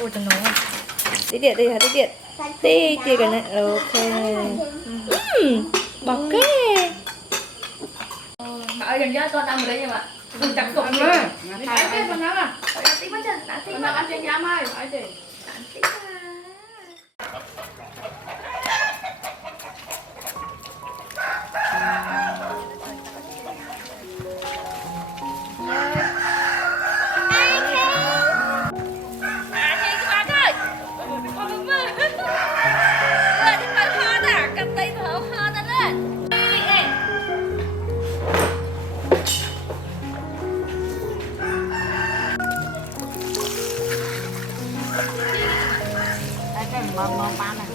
Ôi tao nói tí điện đi hả tí điện tí cái này ok bọc cái Bà ơi đừng nhớ con ăn một đấy nhưng mà đừng chặt cục gì đi phải cái con nắng à tí mất chân tí mất ăn trên nhám ai phải gì tí mơ ba này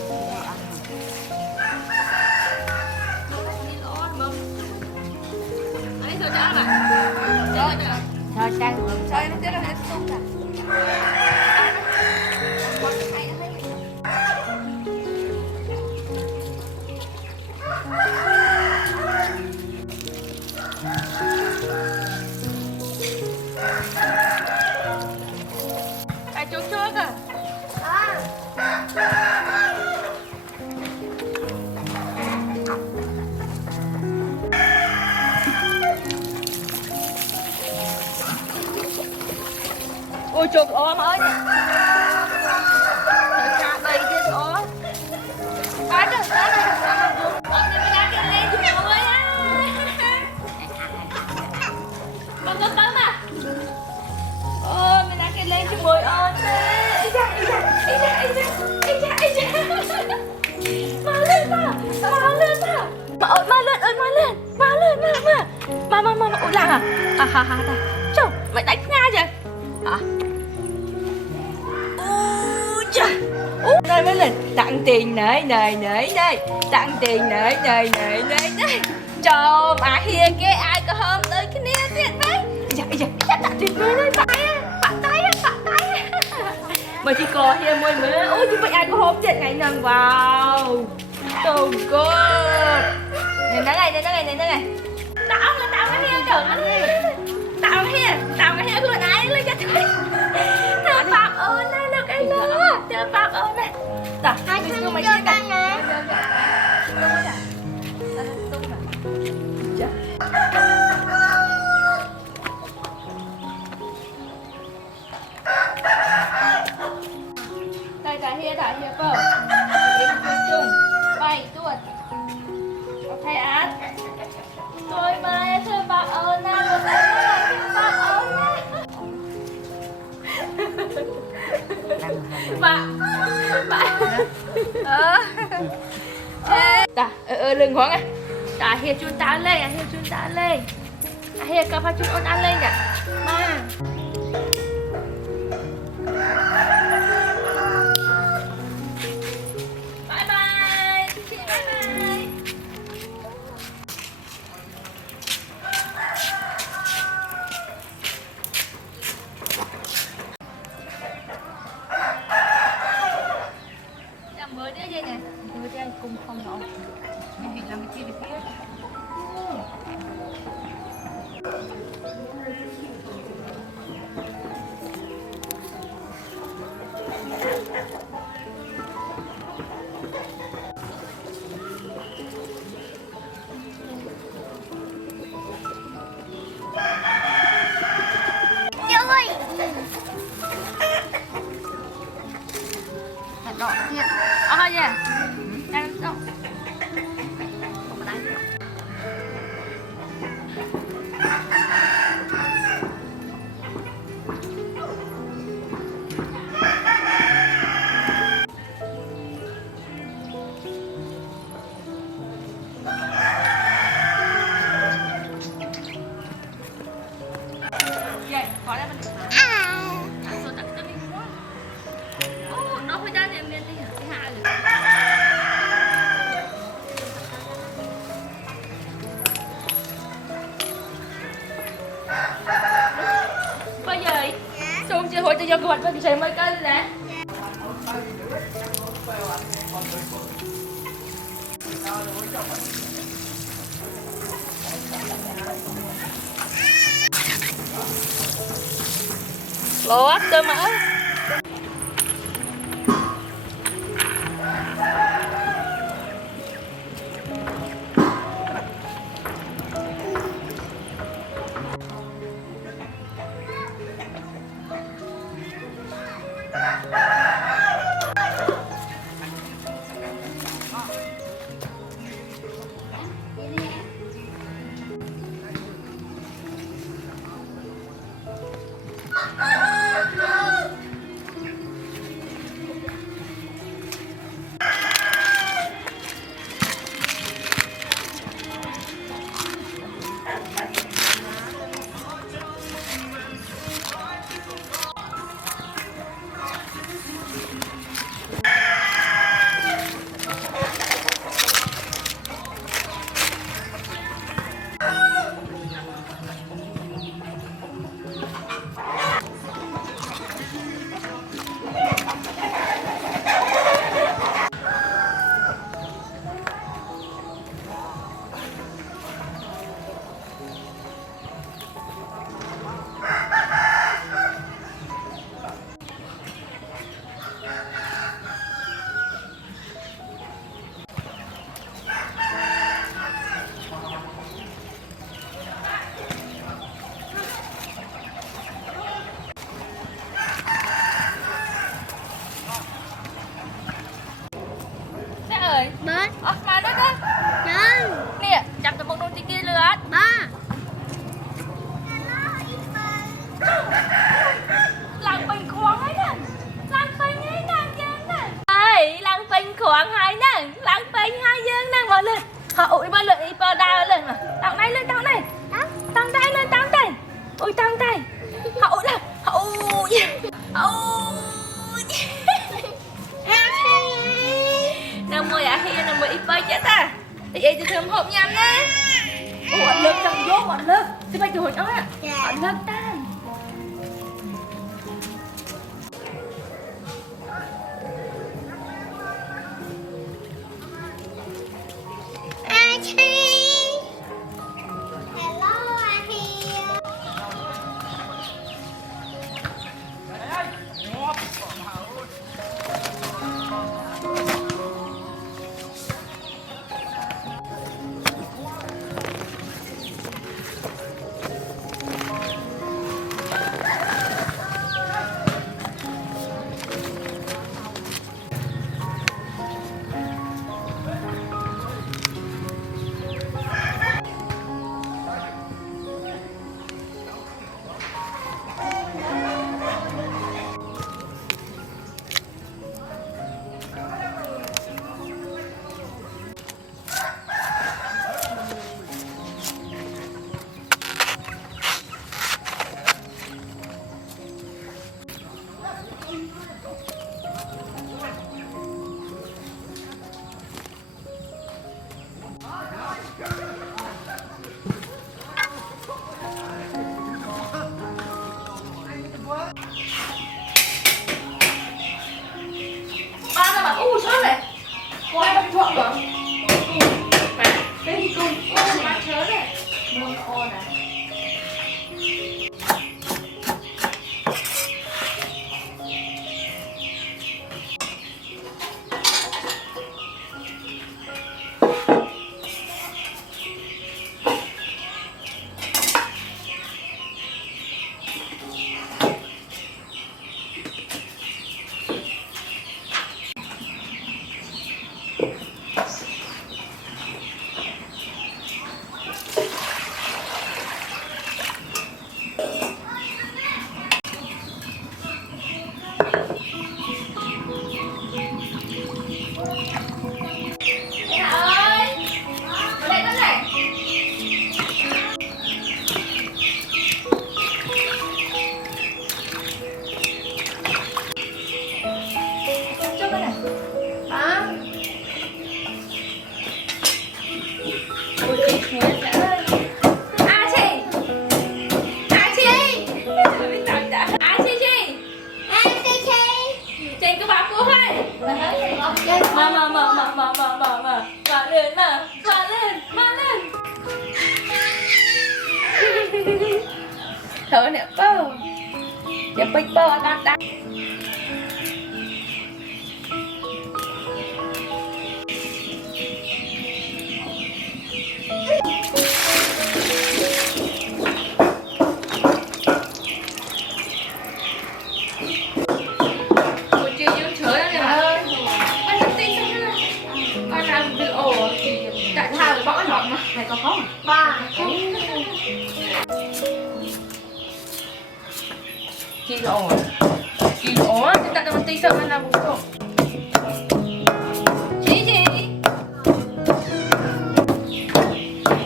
cho trang Trời nó chết rồi nó sung cả ai chuột chuột à ôi chuột ôm ơi cha đây chứ ôm cái đó con đi ra cái lên chuột ơi con mà ôi mình đã cái lên chuột ơi ê da ma lên ôi làng à ha trời mày đánh nga vậy hả ôi trời đây mới lên tặng tiền này tặng tiền này cho mà hiền cái ai có hôm tới cái nè tiền đấy dạ tặng tiền người đây bạn tay mà chỉ có hiền môi mới ôi chứ ai có hôm chuyện ngày nâng vào oh god này tạo cái hiền trời anh đi tạo cái hiền của ai lên cho thấy thưa bạc ơn đây là cái đó thưa bạc ơn này tạo hai cái mày chơi này đây thả hiền vợ chung bay tuột ok á tôi mai thưa bạc ơn na một thưa bạc ơn bà lưng hoang à ta hiền chun ta lên hiền cà phê chun ôn ăn lên nè ma bye chị bye mới nữa đây này mới đây cùng không nó mình bị làm cái chi được kia đỏ thiệt à nhỉ đang đỏ có đây mình số tặng cho mình quá nó phải ra thì em lên đi hả cái hạ rồi bây giờ xong chưa hồi cho cơ bản bây giờ mấy cân nè lót cơ mà. Ơi Bớt mà đó đó Chân nè chặt từ một đôi tí kia lửa Ba Lăng bình khoáng ấy nè Lăng bình ấy nè dân nè ơi lăng bình khoáng hay nè Lăng bình hai dân nè mọi lên họ ủi ba lượng y ba đa lên mà tao này lên tao này tăng tay lên tăng tay ôi tăng tay họ ủi là họ ủi nằm mồi à hi nằm mồi ít bay chết à thì vậy thì thơm hộp nhầm nè ủa lực trong vô bọn lực thì bay chuột đó à bọn lực ta Thở nè bao Giờ bích bơ đang đang. Này có khó ba Chị ổn thì tặng cho mình tí sợ mình làm bụng không chị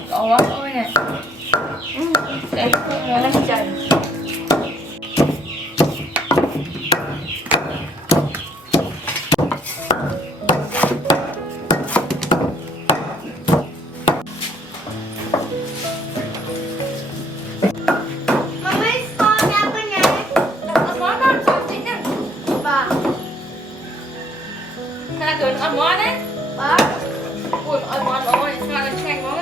ổn ôi nè để nó lên trần ăn món đấy ui ăn món rồi sao lại chanh món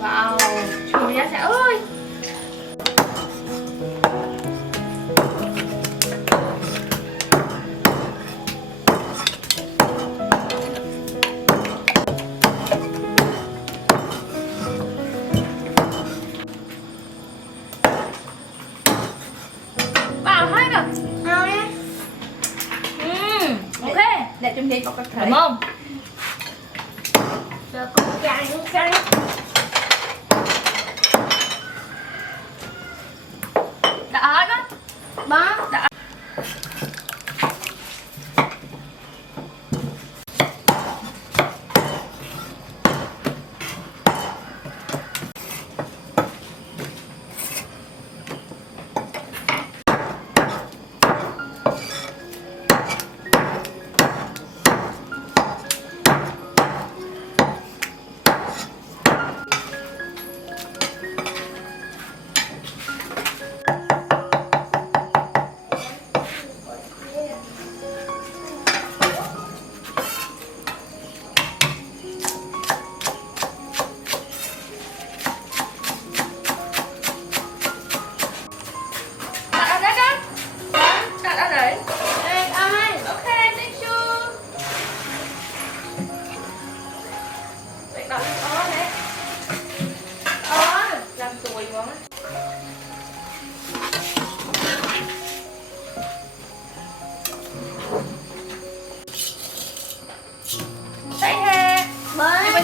wow chủ nhà sẽ ơi để trong đây có các thể đúng không? Rồi con cay đã hết á ba đã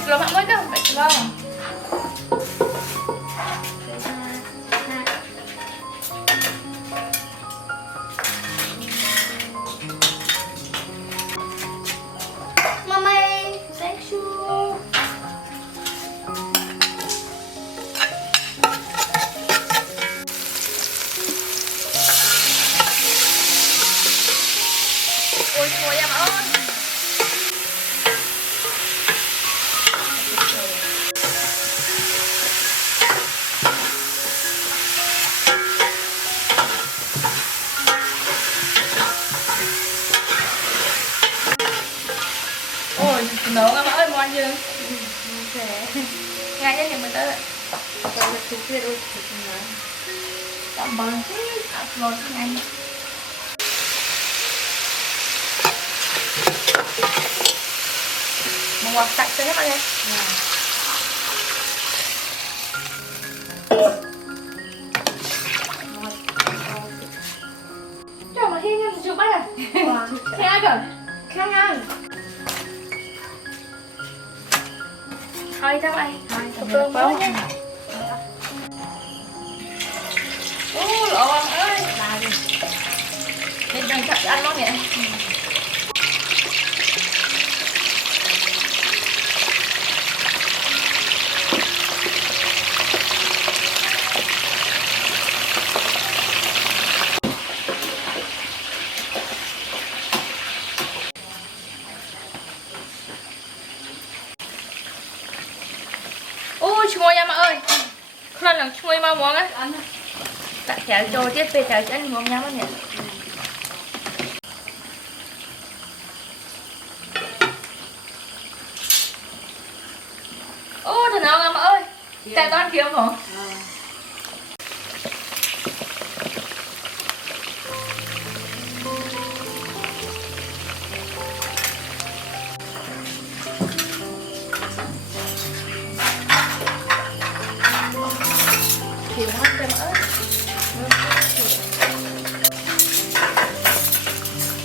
belum mak mau baik belum Mama thank you ôi ngồi em ơi nấu em ơi món gì ngay nhất thì mình tới còn là thịt kia đâu thịt nữa tạm bần rồi ngay một quả sạch cho hết mọi người trời mà thiên nhân chụp bắt à thế ai rồi khang ăn thôi đâu anh thôi cơm bó nha lộ ông ơi bà đi mình đang chặt ăn nó nhỉ chui em ơi không là chui mà món á tại chảo cho tiếp về chảo cho anh món nhắm nhỉ Tại con kiếm hả? Kiếm ngon em ơi.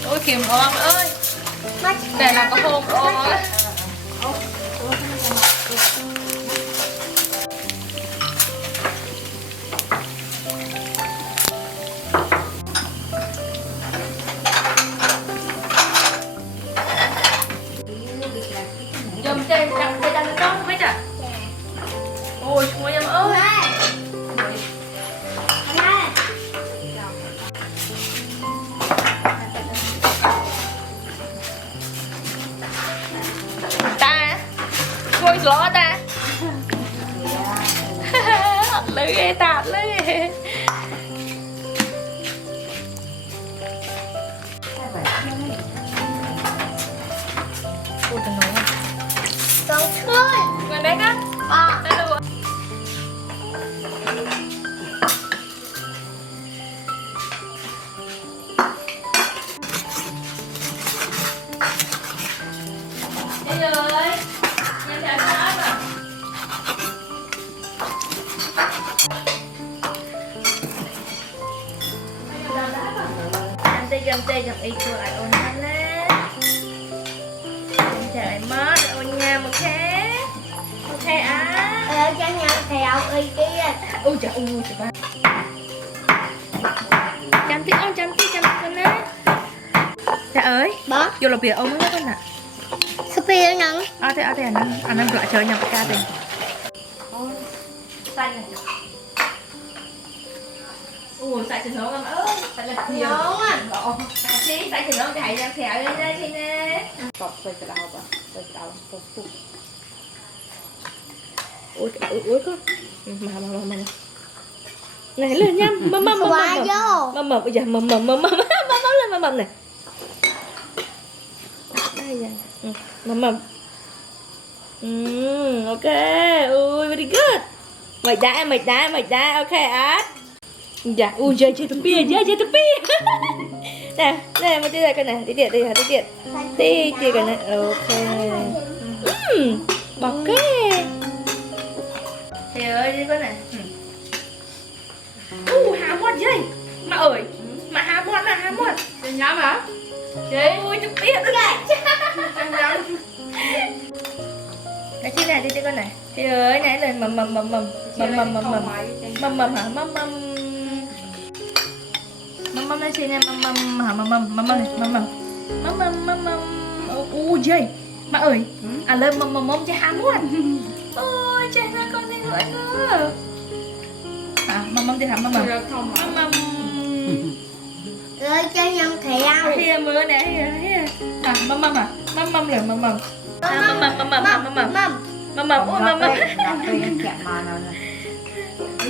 Ôi kiếm ngon ơi. Để là có hôm ôm ơi. Dùm chơi đặt chơi đặt con không biết à? Ôi chúng em ơi. Ta ngồi gió ta. Lấy ghê tạt lấy. Ôi trời ơi. Con thôi. Người bé á. Đây là Đây rồi. Em chào con ớt à. Jam jam itu ay onale. Chạy mất ôn nha một thế. Một thế á. Cho nhau theo y kia. Ôi trời ơi trời ba. Chăm tí con á. Trời ơi. Bó. Vô là bìa ông mới con nè. Sophie nắng. Thế anh lại chơi nhau ca tiền. Xanh này. Ủa xài chừng nấu lắm ơi. Xài là nhiều. Nấu à. Xí xài chừng nấu chạy ra khẹo lên đây thì nè. Cọp xoay cái đầu vào, xoay cái đầu, cọp phục. Ôi con. Mà. Này lên nha, mầm. Quá vô. Mầm, bây giờ mầm lên mầm này. Đây giờ. Mầm. Ok. Ui, very good. Mày đã, ok á. Dạ, ui chơi tập bia. Nè, một tí này cái này, tí tiện. Tí cái này, ok. Bọc cái. Trời ơi, đi con này. Há mọt gì? Mà ơi, mà há mọt. Đừng nhắm hả? Chị, ui tập bia nữa này. Cái chi này, đi con này. Trời ơi, này lên mầm hả? Mầm này chị nè, mầm hả? Ui giời. Mà ơi, à lên mầm cho há mọt. Ôi trời ơi, con này nữa cơ. À, mầm thì hả mầm. Rồi cho nhau theo. Here mưa nè, here. À, mầm hả? Mầm rồi mầm. Mầm.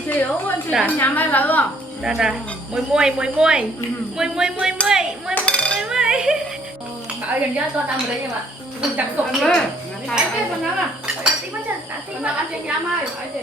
Chị hiểu anh chị nhà mấy lần không? Ra. Mùi. Bà ơi gần con ăn rồi đấy nhưng mà đừng chặt cục gì. Cái con nắng à? Tí mất chân, tí con nắng ăn trên nhà mai phải chị.